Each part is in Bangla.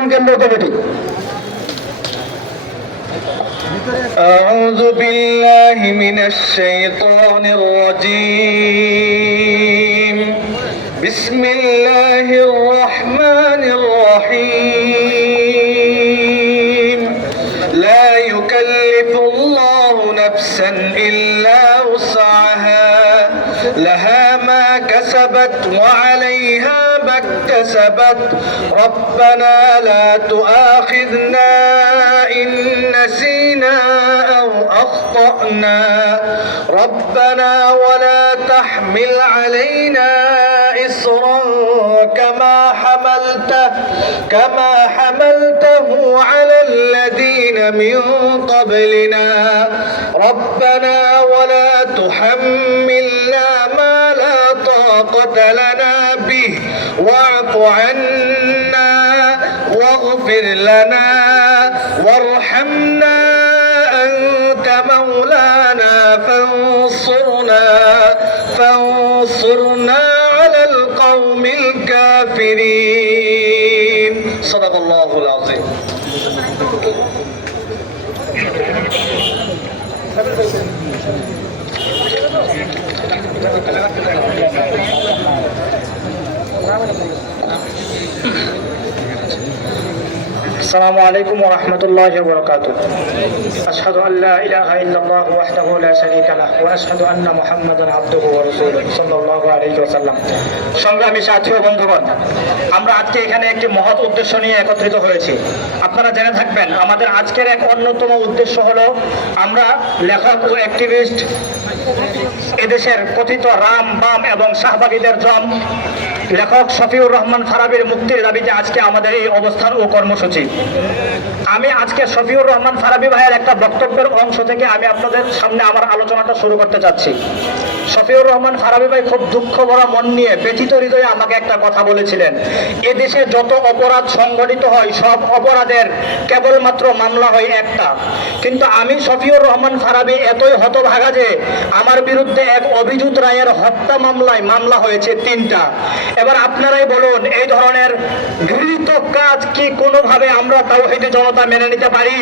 উন্নয়ন কেন্দ্র কমিটি। أعوذ بالله من الشيطان الرجيم بسم الله الرحمن الرحيم لا يكلف الله نفسا إلا وسعها لها ما كسبت وعليها ما اكتسبت ربنا لا تؤاخذنا إن نسينا أو أخطأنا ربنا ولا تحمل علينا إصرا كما حملته على الذين من قبلنا ربنا ولا تحملنا ما لا طاقة لنا به واعف عنا واغفر لنا وارحمنا أنت مولانا فانصرنا على القوم الكافرين صدق الله العظيم السلام عليكم ورحمة الله وبركاته. أشهد أن لا إله إلا الله وحده لا شريك له وأشهد أن محمدا عبده ورسوله صلى الله عليه وسلم. সংগ্রামী সাথী ও বন্ধুগণ, আমরা আজকে এখানে একটি মহৎ উদ্দেশ্য নিয়ে একত্রিত হয়েছি। আপনারা জেনে থাকবেন আমাদের আজকের এক অন্যতম উদ্দেশ্য হলো আমরা লেখক ও অ্যাক্টিভিস্ট এদেশের কথিত রাম বাম এবং শাহবাগীদের জম লেখক শফিউর রহমান ফারাবীর মুক্তির দাবিতে আজকে আমাদের এই অবস্থান ও কর্মসূচি। আমি আজকে শফিউর রহমান ফারাবী ভাইয়ের একটা বক্তব্যের অংশ থেকে আমি আপনাদের সামনে আমার আলোচনাটা শুরু করতে চাচ্ছি। শফিউর রহমান ফারাবী ভাই খুব দুঃখ ভরা মন নিয়ে ব্যথিত হৃদয়ে আমাকে একটা কথা বলেছিলেন, এদেশে যত অপরাধ সংগঠিত হয় সব অপরাধের কেবলমাত্র মামলা হয় একটা, কিন্তু আমি শফিউর রহমান ফারাবী এতই হতভাগা যে আমার বিরুদ্ধে এক অভিজিৎ রায়ের হত্যা মামলা হয়েছে 3টা। এবার আপনারাই বলুন, এই ধরনের ঘৃণিত কাজ কি কোনোভাবে আমরা তাওহীদি জনতা মেনে নিতে পারি?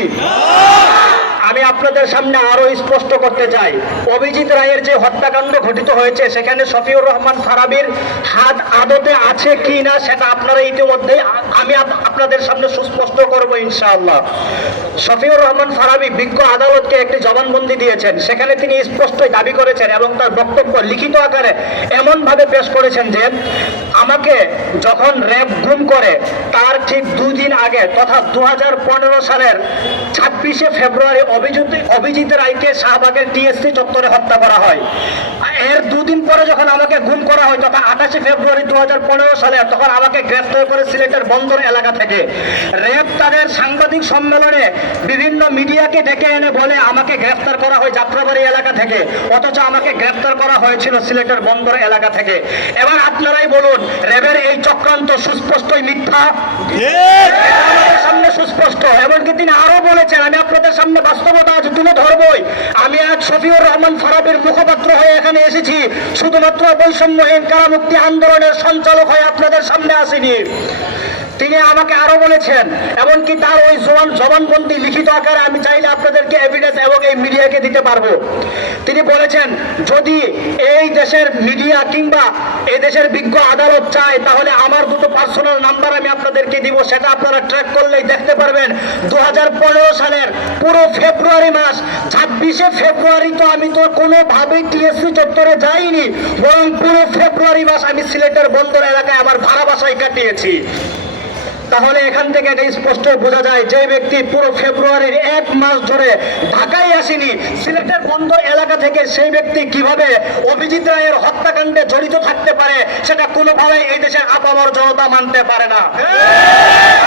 আমি আপনাদের সামনে আরো স্পষ্ট করতে চাই, অভিজিৎ রায়ের যে হত্যাকাণ্ড ঘটিত হয়েছে সেখানে শফিউর রহমান ফারাবীর হাত আদতে আছে কি না সেটা আপনারা ইতিমধ্যে আমি আপনাদের সামনে সুস্পষ্ট করব ইনশাআল্লাহ। শফিউর রহমান ফারাবী বিজ্ঞ আদালতকে একটি জবানবন্দি দিয়েছেন, সেখানে তিনি স্পষ্টই দাবি করেছেন এবং তার বক্তব্য লিখিত আকারে এমনভাবে পেশ করেছেন যে আমাকে যখন র্যাব গুম করে তার ঠিক 2 দিন আগে তথা 2015 সালের 26শে ফেব্রুয়ারি অভিজিৎ রায়কে শাহবাগের টিএসসি চত্বরে হত্যা করা হয়। এর 2 দিন পরে যখন আমাকে গুম করা হয় তথা 28শে ফেব্রুয়ারি 2015 সালে তখন আমাকে গ্রেফতার করে সিলেটের বন্দর এলাকা থেকে র্যাব তাদের সাংবাদিক সম্মেলনে বিভিন্ন মিডিয়াকে ডেকে এনে বলে আমাকে গ্রেফতার করা হয় যাত্রাবাড়ি এলাকা থেকে, অথচ আমাকে গ্রেফতার করা হয়েছিল সিলেটের বন্দর এলাকা থেকে। এবার আপনারাই বলুন, র্যাবের এই চক্রান্ত সুস্পষ্টই মিথ্যা, আমাদের সামনে সুস্পষ্ট। এমনকি তিনি আরো বলেছেন, আমি আপনাদের সামনে বাস্তবতা আজ তুলে ধরবই, আমি আজ শফিউর রহমান ফারাবীর মুখপাত্র হয়ে এখানে এসেছি, শুধুমাত্র বৈষম্যহীন কারামুক্তি আন্দোলনের সঞ্চালক হয়ে আপনাদের সামনে আসেনি। তিনি আমাকে আরো বলেছেন, এমনকি তার ওই জবানবন্দি লিখিত আকারে আমি চাইলে আপনাদেরকে এভিডেন্স এবং এই মিডিয়াকে দিতে পারবো। তিনি বলেছেন, যদি এই দেশের মিডিয়া কিংবা এই দেশের বিজ্ঞ আদালত চায় তাহলে আমার 2টো পার্সোনাল নাম্বার আমি আপনাদেরকে দিব, সেটা আপনারা ট্র্যাক করলেই দেখতে পারবেন 2015 সালের পুরো ফেব্রুয়ারি মাস, 26শে ফেব্রুয়ারি তো আমি তো কোনোভাবেই টিএসসি চত্বরে যাইনি, বরং পুরো ফেব্রুয়ারি মাস আমি সিলেটের বন্দর এলাকায় আমার ভাড়া বাসায় কাটিয়েছি। তাহলে এখান থেকে এটা স্পষ্ট বোঝা যায় যে ব্যক্তি পুরো ফেব্রুয়ারির 1 মাস ধরে ঢাকায় আসেনি, সিলেটের বন্দর এলাকা থেকে সেই ব্যক্তি কিভাবে অভিজিৎ রায়ের হত্যাকাণ্ডে জড়িত থাকতে পারে সেটা কোনোভাবেই এই দেশের আপামর জনতা মানতে পারে না।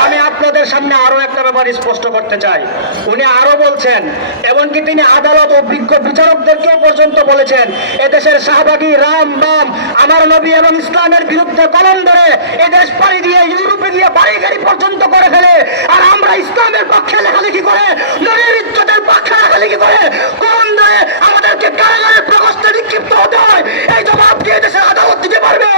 আমি আপনাদের সামনে আরো একটা ব্যাপার স্পষ্ট করতে চাই, উনি আরো বলছেন, এমনকি তিনি আদালত ও বিজ্ঞ বিচারকদেরকেও পর্যন্ত বলেছেন, এদেশের শাহবাগী রাম বাম আমার নবী এবং ইসলামের বিরুদ্ধে কলম ধরে এদেশ পাড়ি দিয়ে ইউরোপে গিয়ে বাড়ি পর্যন্ত করে ফেলে, আর আমরা ইসলামের পক্ষে লেখালেখি করে নবীর ইজ্জতের পক্ষে লেখালেখি করে কোন ধরে আমাদেরকে কারাগারে প্রকোষ্ঠে নিক্ষিপ্ত হতে হয়, এই জবাব দিয়ে দেশের আদালত দিতে পারবে?